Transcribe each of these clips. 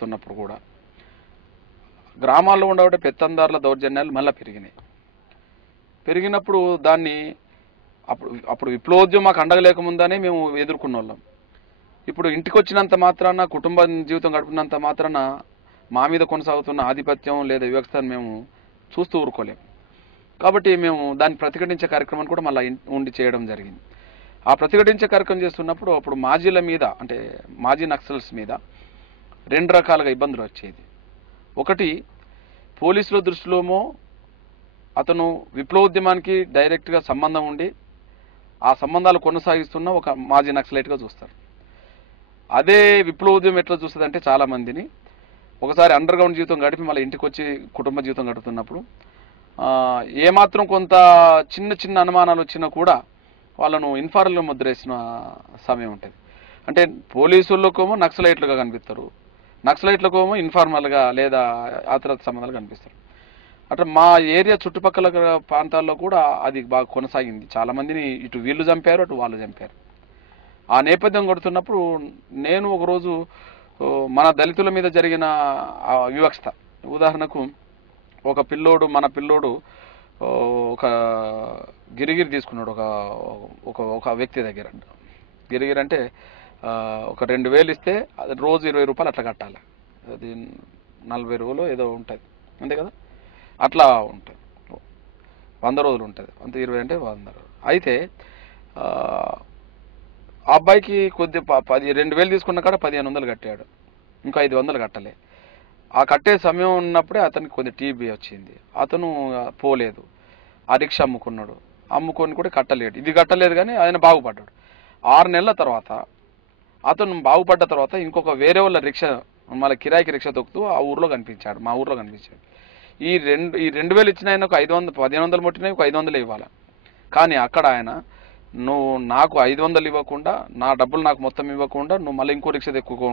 తున్నప్పుడు కూడా గ్రామాల్లో ఉండబట్టే పెత్తందారుల దౌర్జన్యాలు మళ్ళీ పెరిగినప్పుడు దాన్ని అప్పుడు విప్లవోద్యమం మాకు అండగా లేకముందనే మేము ఎదుర్కొన్న వాళ్ళం. ఇప్పుడు ఇంటికి వచ్చినంత మాత్రాన కుటుంబ జీవితం గడిపినంత మాత్రాన మా మీద కొనసాగుతున్న ఆధిపత్యం లేదా వివక్షను మేము చూస్తూ ఊరుకోలేము. కాబట్టి మేము దాన్ని ప్రతిఘటించే కార్యక్రమాన్ని కూడా మళ్ళీ ఉండి చేయడం జరిగింది. ఆ ప్రతిఘటించే కార్యక్రమం చేస్తున్నప్పుడు అప్పుడు మాజీల మీద అంటే మాజీ నక్సల్స్ మీద రెండు రకాలుగా ఇబ్బందులు వచ్చేది. ఒకటి, పోలీసుల దృష్టిలోమో అతను విప్లవోద్యమానికి డైరెక్ట్గా సంబంధం ఉండి ఆ సంబంధాలు కొనసాగిస్తున్న ఒక మాజీ నక్సలైట్గా చూస్తారు. అదే విప్లవోద్యమం ఎట్లా చూస్తుంది అంటే చాలా మందిని ఒకసారి అండర్ గ్రౌండ్ జీవితం గడిపి మళ్ళీ ఇంటికి వచ్చి కుటుంబ జీవితం గడుపుతున్నప్పుడు ఏమాత్రం కొంత చిన్న చిన్న అనుమానాలు వచ్చినా కూడా వాళ్ళను ఇన్ఫార్మల్గా ముద్రేసిన సమయం ఉంటుంది. అంటే పోలీసులకేమో నక్సలైట్లుగా కనిపిస్తారు, నక్సలైట్లకేమో ఇన్ఫార్మల్గా లేదా ఆతర సంబంధాలు కనిపిస్తారు. అట్లా మా ఏరియా చుట్టుపక్కల ప్రాంతాల్లో కూడా అది బాగా కొనసాగింది. చాలామందిని ఇటు వీళ్ళు చంపారు, అటు వాళ్ళు చంపారు. ఆ నేపథ్యం కొడుతున్నప్పుడు నేను ఒకరోజు మన దళితుల మీద జరిగిన వివక్షత, ఉదాహరణకు మన పిల్లోడు ఒక గిరిగిరి తీసుకున్నాడు ఒక వ్యక్తి దగ్గర. గిరిగిరి అంటే ఒక 2000 ఇస్తే అది రోజు 20 రూపాయలు అట్లా కట్టాలి. అది 40 రోజులు ఏదో ఉంటుంది అంతే కదా, అట్లా ఉంటుంది. 100 రోజులు ఉంటుంది, అంత 20 అంటే 100. అయితే ఆ అబ్బాయికి కొద్ది 2000 తీసుకున్న కాడ 1500 కట్టాడు, ఇంకా 500 కట్టలే. ఆ కట్టే సమయం ఉన్నప్పుడే అతనికి కొద్ది టీబీ వచ్చింది. అతను పోలేదు, ఆ రిక్షా అమ్ముకొని కూడా కట్టలేడు. ఇది కట్టలేదు కానీ ఆయన బాగుపడ్డాడు. 6 నెలల తర్వాత అతను బాగుపడ్డ తర్వాత ఇంకొక వేరే వాళ్ళ రిక్షా మళ్ళీ కిరాయికి రిక్షా తొక్కుతూ ఆ ఊర్లో కనిపించాడు, మా ఊర్లో కనిపించాడు. ఈ 2000 ఇచ్చిన ఆయన ఒక 1500 ముట్టినా ఒక 500 ఇవ్వాలి. కానీ అక్కడ ఆయన నువ్వు నాకు 500 ఇవ్వకుండా, నా డబ్బులు నాకు మొత్తం ఇవ్వకుండా నువ్వు మళ్ళీ ఇంకో రిక్షా ఎక్కువ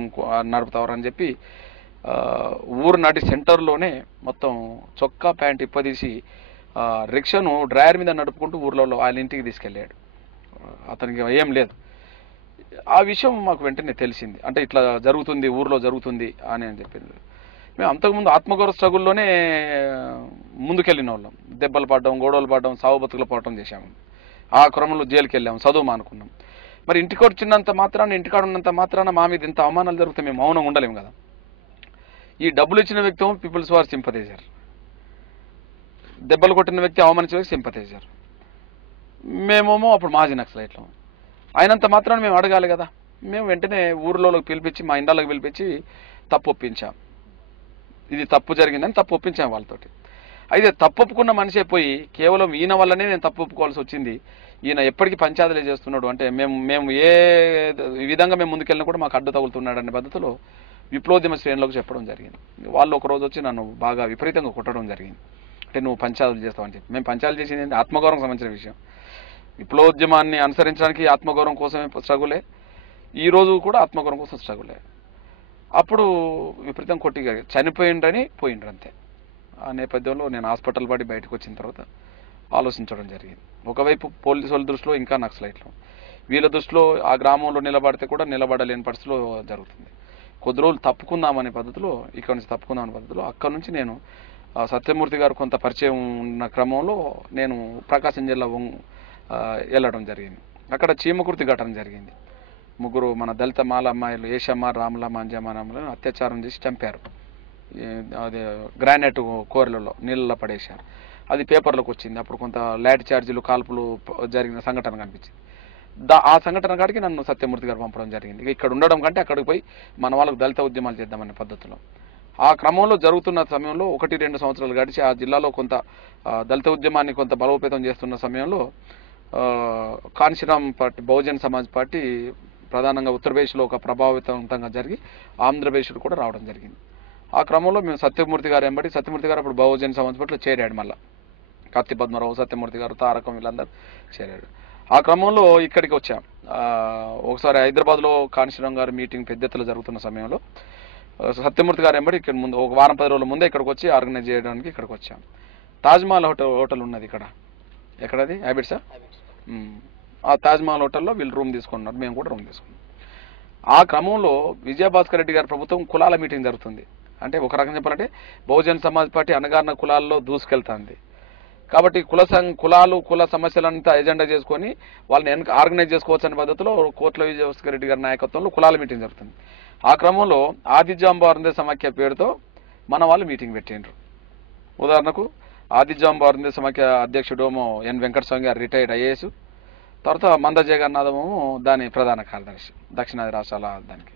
నడుపుతావరని చెప్పి ఊరు నాటి సెంటర్లోనే మొత్తం చొక్కా ప్యాంట్ ఇప్పదీసి రిక్షాను డ్రైవర్ మీద నడుపుకుంటూ ఊర్లో ఆయన ఇంటికి తీసుకెళ్ళాడు. అతనికి ఏం లేదు. ఆ విషయం మాకు వెంటనే తెలిసింది. అంటే ఇట్లా జరుగుతుంది, ఊర్లో జరుగుతుంది అని చెప్పింది. మేము అంతకుముందు ఆత్మగౌరవ స్ట్రగుల్లోనే ముందుకెళ్ళిన వాళ్ళం. దెబ్బలు పడడం, గొడవలు పడడం, సావు బతుకులు పడటం చేశాము. ఆ క్రమంలో జైలుకి వెళ్ళాము, చదువు మానుకున్నాం. మరి ఇంటికి వచ్చినంత మాత్రాన, ఇంటికాడ ఉన్నంత మాత్రాన మా మీద ఇంత అవమానాలు జరిగితే మేము మౌనంగా ఉండలేము కదా. ఈ డబ్బులు ఇచ్చిన వ్యక్తి పీపుల్స్ వార్ సింపథైజర్, దెబ్బలు కొట్టిన వ్యక్తి అవమానించిన వ్యక్తి సింపథైజర్, మేమేమో అప్పుడు మాజీ నక్సలైట్లం. అయినంత మాత్రాన మేము అడగాలి కదా. మేము వెంటనే ఊర్లోకి పిలిపించి, మా ఇండాలకు పిలిపించి తప్పు ఒప్పించాం. ఇది తప్పు జరిగిందని తప్పు ఒప్పించాం వాళ్ళతోటి. అయితే తప్పు ఒప్పుకున్న మనిషే పోయి కేవలం ఈయన వల్లనే నేను తప్పు ఒప్పుకోవాల్సి వచ్చింది, ఈయన ఎప్పటికీ పంచాయతీలే చేస్తున్నాడు అంటే మేము ఏ విధంగా మేము ముందుకెళ్ళినా కూడా మాకు అడ్డు తగులుతున్నాడు అనే పద్ధతిలో విప్లవోద్యమ శ్రేణులకు చెప్పడం జరిగింది. వాళ్ళు ఒకరోజు వచ్చి నన్ను బాగా విపరీతంగా కొట్టడం జరిగింది. అంటే నువ్వు పంచాయతీలు చేస్తావని చెప్పి. మేము పంచాయతీలు చేసింది ఆత్మగౌరవం సంబంధించిన విషయం. విప్లవోద్యమాన్ని అనుసరించడానికి ఆత్మగౌరవం కోసమే స్ట్రగులే, ఈ రోజు కూడా ఆత్మగౌరవం కోసం స్ట్రగులే. అప్పుడు విపరీతం కొట్టి చనిపోయిండ్రని పోయిండ్రు అంతే. ఆ నేపథ్యంలో నేను హాస్పిటల్ పడి బయటకు వచ్చిన తర్వాత ఆలోచించడం జరిగింది. ఒకవైపు పోలీసు వాళ్ళ దృష్టిలో ఇంకా నక్సలైట్లు, వీళ్ళ దృష్టిలో ఆ గ్రామంలో నిలబడితే కూడా నిలబడలేని పరిస్థితిలో జరుగుతుంది. కొద్ది రోజులు తప్పుకుందామనే పద్ధతిలో, ఇక్కడ నుంచి తప్పుకుందామనే పద్ధతిలో అక్కడ నుంచి నేను సత్యమూర్తి గారు కొంత పరిచయం ఉన్న క్రమంలో నేను ప్రకాశం జిల్లా వెళ్ళడం జరిగింది. అక్కడ చీమకుర్తి ఘటన జరిగింది. 3 మన దళిత మాల అమ్మాయిలు ఏషమ్మ, రాముల, మంజమ్మలను అత్యాచారం చేసి చంపారు. అదే గ్రానైట్ కోరలలో నీళ్ళలో పడేశారు. అది పేపర్లోకి వచ్చింది. అప్పుడు కొంత లాఠీ చార్జీలు, కాల్పులు జరిగిన సంఘటన కనిపించింది. ఆ సంఘటన కాడికి నన్ను సత్యమూర్తి గారు పంపడం జరిగింది. ఇక్కడ ఉండడం కంటే అక్కడికి పోయి మన వాళ్ళకు దళిత ఉద్యమాలు చేద్దామనే పద్ధతిలో. ఆ క్రమంలో జరుగుతున్న సమయంలో 1-2 సంవత్సరాలు గడిచి ఆ జిల్లాలో కొంత దళిత ఉద్యమాన్ని కొంత బలోపేతం చేస్తున్న సమయంలో కాన్శీరామ్ పార్టీ, బహుజన్ సమాజ్ పార్టీ ప్రధానంగా ఉత్తరప్రదేశ్లో ఒక ప్రభావితంగా జరిగి ఆంధ్రప్రదేశ్లో కూడా రావడం జరిగింది. ఆ క్రమంలో మేము సత్యమూర్తి గారు సత్యమూర్తి గారు అప్పుడు బహుజన్ సమాజ్ పార్టీలో చేరాడు. మళ్ళీ కత్తి పద్మరావు, సత్యమూర్తి గారు, తారకం వీళ్ళందరూ చేరాడు. ఆ క్రమంలో ఇక్కడికి వచ్చాం. ఒకసారి హైదరాబాద్లో కాన్శీరామ్ గారు మీటింగ్ పెద్ద ఎత్తున జరుగుతున్న సమయంలో సత్యమూర్తి గారు ఇక్కడ ముందు ఒక వారం 10 రోజుల ముందే ఇక్కడికి వచ్చి ఆర్గనైజ్ చేయడానికి ఇక్కడికి వచ్చాం. తాజ్మహల్ హోటల్ ఉన్నది ఇక్కడ. ఎక్కడది? హ్యాబిట్సా? ఆ తాజ్మహల్ హోటల్లో వీళ్ళు రూమ్ తీసుకున్నారు, మేము కూడా రూమ్ తీసుకున్నాం. ఆ క్రమంలో విజయభాస్కర్ రెడ్డి గారి ప్రభుత్వం కులాల మీటింగ్ జరుగుతుంది. అంటే ఒక రకంగా చెప్పాలంటే బహుజన్ సమాజ్ పార్టీ అణగారిన కులాల్లో దూసుకెళ్తుంది. కాబట్టి కుల సమస్యలంతా ఎజెండా చేసుకొని వాళ్ళని ఆర్గనైజ్ చేసుకోవచ్చు అనే పద్ధతిలో కోట్ల విజయభాస్కర్ రెడ్డి గారి నాయకత్వంలో కులాల మీటింగ్ జరుగుతుంది. ఆ క్రమంలో ఆదిజాంబారుందే సమాఖ్య పేరుతో మన వాళ్ళు మీటింగ్ పెట్టిండ్రు. ఉదాహరణకు ఆదిజాంబారుందే సమాఖ్య అధ్యక్షుడేమో ఎన్ వెంకటస్వామి గారు రిటైర్డ్ ఐఏఎస్, తర్వాత మంద జగన్నాథము దాని ప్రధాన కార్యదర్శి దక్షిణాది రాష్ట్రాల దానికి.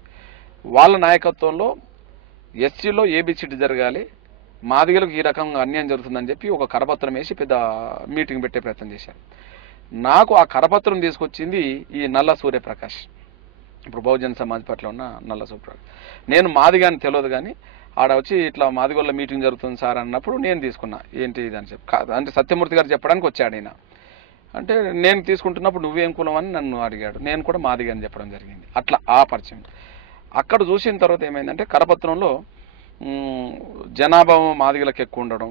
వాళ్ళ నాయకత్వంలో ఎస్సీలో ఏబిసిడి జరగాలి, మాదిగలకు ఈ రకంగా అన్యాయం జరుగుతుందని చెప్పి ఒక కరపత్రం వేసి పెద్ద మీటింగ్ పెట్టే ప్రయత్నం చేశారు. నాకు ఆ కరపత్రం తీసుకొచ్చింది ఈ నల్ల సూర్యప్రకాష్, ఇప్పుడు బహుజన్ సమాజ్ పార్టీలో ఉన్న నల్ల సూర్యప్రకాష్. నేను మాదిగాని తెలియదు కానీ ఆడ వచ్చి ఇట్లా మాదిగోళ్ళ మీటింగ్ జరుగుతుంది సార్ అన్నప్పుడు నేను తీసుకున్నా. ఏంటి ఇది అని చెప్పి, అంటే సత్యమూర్తి గారు చెప్పడానికి వచ్చాడు ఈయన. అంటే నేను తీసుకుంటున్నప్పుడు నువ్వేం కులం అని నన్ను అడిగాడు. నేను కూడా మాదిగా అని చెప్పడం జరిగింది. అట్లా ఆ పరిచయం. అక్కడ చూసిన తర్వాత ఏమైందంటే కరపత్రంలో జనాభా మాదిగలకు ఎక్కువ ఉండడం,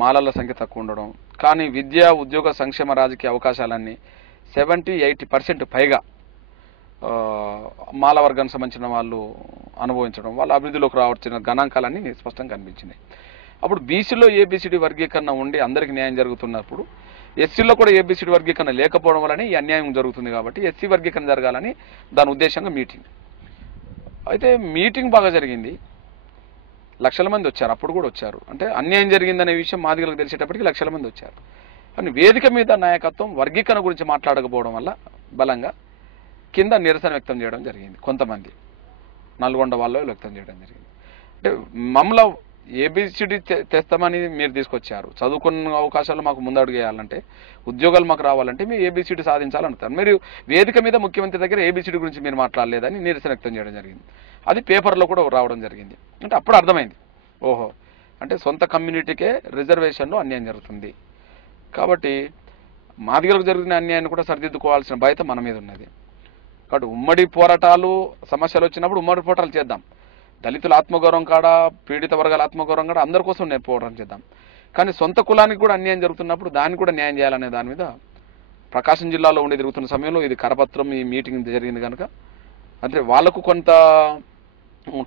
మాలల సంఖ్య తక్కువ ఉండడం, కానీ విద్యా ఉద్యోగ సంక్షేమ రాజకీయ అవకాశాలన్నీ 70-80% పైగా మాల వర్గానికి సంబంధించిన వాళ్ళు అనుభవించడం, వాళ్ళ అభివృద్ధిలోకి రావచ్చిన గణాంకాలన్నీ స్పష్టంగా కనిపించినాయి. అప్పుడు బీసీలో ఏబిసిడి వర్గీకరణ ఉండి అందరికీ న్యాయం జరుగుతున్నప్పుడు ఎస్సీలో కూడా ఏబిసిడి వర్గీకరణ లేకపోవడం వల్లనే ఈ అన్యాయం జరుగుతుంది. కాబట్టి ఎస్సీ వర్గీకరణ జరగాలని దాని ఉద్దేశంగా మీటింగ్. అయితే మీటింగ్ బాగా జరిగింది, లక్షల మంది వచ్చారు. అప్పుడు కూడా వచ్చారు. అంటే అన్యాయం జరిగిందనే విషయం మాదిగలకు తెలిసేటప్పటికి లక్షల మంది వచ్చారు. కానీ వేదిక మీద నాయకత్వం వర్గీకరణ గురించి మాట్లాడకపోవడం వల్ల బలంగా కింద నిరసన వ్యక్తం చేయడం జరిగింది. కొంతమంది నల్గొండ వాళ్ళు వ్యక్తం చేయడం జరిగింది. అంటే మమ్మల్ని ఏబిసిడి తెస్తామని మీరు తీసుకొచ్చారు, చదువుకున్న అవకాశాలు మాకు ముందడుగు వేయాలంటే, ఉద్యోగాలు మాకు రావాలంటే మీరు ఏబిసిడి సాధించాలంటారు. మీరు వేదిక మీద ముఖ్యమంత్రి దగ్గర ఏబిసిడి గురించి మీరు మాట్లాడలేదని నిరసన వ్యక్తం చేయడం జరిగింది. అది పేపర్లో కూడా రావడం జరిగింది. అంటే అప్పుడు అర్థమైంది, ఓహో అంటే సొంత కమ్యూనిటీకే రిజర్వేషన్లో అన్యాయం జరుగుతుంది. కాబట్టి మాదిగలకు జరిగిన అన్యాయాన్ని కూడా సరిదిద్దుకోవాల్సిన బాధ్యత మన మీద ఉన్నది. కాబట్టి ఉమ్మడి పోరాటాలు సమస్యలు వచ్చినప్పుడు ఉమ్మడి పోరాటాలు చేద్దాం. దళితుల ఆత్మగౌరవం కాడ, పీడిత వర్గాల ఆత్మగౌరవం కాడ అందరి కోసం నేను పోరాటం చేద్దాం. కానీ సొంత కులానికి కూడా అన్యాయం జరుగుతున్నప్పుడు దాన్ని కూడా న్యాయం చేయాలనే దాని మీద ప్రకాశం జిల్లాలో ఉండి తిరుగుతున్న సమయంలో ఇది కరపత్రం ఈ మీటింగ్ జరిగింది కనుక, అంటే వాళ్ళకు కొంత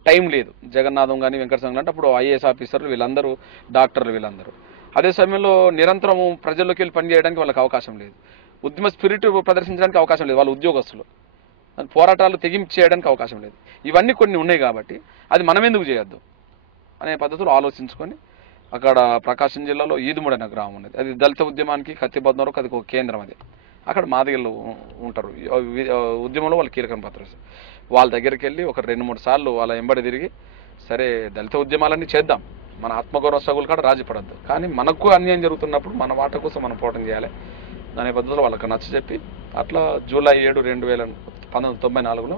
టైం లేదు. జగన్నాథం కానీ వెంకటస్వామి అంటే అప్పుడు ఐఏఎస్ ఆఫీసర్లు వీళ్ళందరూ, డాక్టర్లు వీళ్ళందరూ. అదే సమయంలో నిరంతరం ప్రజల్లోకి వెళ్ళి పనిచేయడానికి వాళ్ళకి అవకాశం లేదు, ఉద్యమ స్పిరిట్ ప్రదర్శించడానికి అవకాశం లేదు. వాళ్ళ ఉద్యోగస్తులు పోరాటాలు తెగింపు చేయడానికి అవకాశం లేదు. ఇవన్నీ కొన్ని ఉన్నాయి కాబట్టి అది మనం ఎందుకు చేయొద్దు అనే పద్ధతులు ఆలోచించుకొని అక్కడ ప్రకాశం జిల్లాలో ఈదుముడి అనే గ్రామం ఉన్నది. అది దళిత ఉద్యమానికి కత్తిబద్దనకు అది ఒక కేంద్రం. అది అక్కడ మాదిగలు ఉంటారు, ఉద్యమంలో వాళ్ళు కీలకం పాత్ర. వాళ్ళ దగ్గరికి వెళ్ళి ఒక 2-3 సార్లు వాళ్ళ ఎంబడి తిరిగి, సరే దళిత ఉద్యమాలన్నీ చేద్దాం, మన ఆత్మగౌరవ సగులు కూడా రాజీ పడద్దు, కానీ మనకు అన్యాయం జరుగుతున్నప్పుడు మన వాట కోసం మనం పోరాటం చేయాలి అనే పద్ధతిలో వాళ్ళకి నచ్చజెప్పి అట్లా జూలై 7, 1994లో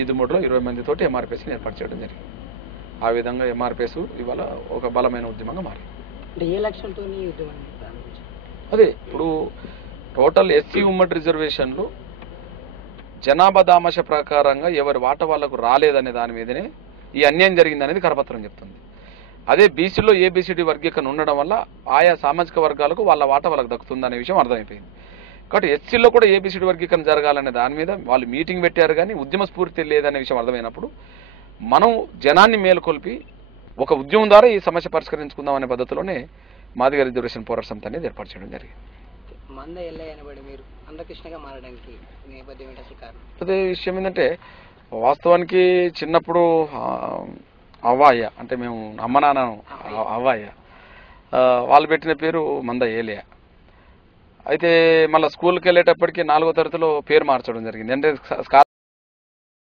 ఈదుముడిలో 20 మందితోటి ఎంఆర్పిఎస్ని ఏర్పాటు చేయడం జరిగింది. ఆ విధంగా ఎంఆర్పిఎస్ ఇవాళ ఒక బలమైన ఉద్యమంగా మారింది. అదే ఇప్పుడు టోటల్ ఎస్సీ ఉమ్మడి రిజర్వేషన్లు జనాభా దామాష ప్రకారంగా ఎవరి వాట వాళ్లకు రాలేదనే దాని మీదనే ఈ అన్యాయం జరిగిందనేది కరపత్రం చెప్తుంది. అదే బీసీలో ఏబిసిడి వర్గీకరణ ఉండడం వల్ల ఆయా సామాజిక వర్గాలకు వాళ్ళ వాట వాళ్ళకు దక్కుతుందనే విషయం అర్థమైపోయింది. కాబట్టి ఎస్సీలో కూడా ఏబిసిడి వర్గీకరణ జరగాలనే దాని మీద వాళ్ళు మీటింగ్ పెట్టారు, కానీ ఉద్యమ స్ఫూర్తి లేదనే విషయం అర్థమైనప్పుడు మనం జనాన్ని మేలుకొల్పి ఒక ఉద్యమం ద్వారా ఈ సమస్య పరిష్కరించుకుందాం అనే పద్ధతిలోనే మాదిగ రిజర్వేషన్ పోరాట సమితి అనేది ఏర్పాటు చేయడం జరిగింది. అదే విషయం ఏంటంటే, వాస్తవానికి చిన్నప్పుడు అవ్వాయ్య, అంటే మేము అమ్మ నాన్న అవ్వాయ్య, వాళ్ళు పెట్టిన పేరు మంద ఏలియ. అయితే మళ్ళీ స్కూల్కి వెళ్ళేటప్పటికి 4వ తరగతిలో పేరు మార్చడం జరిగింది. అంటే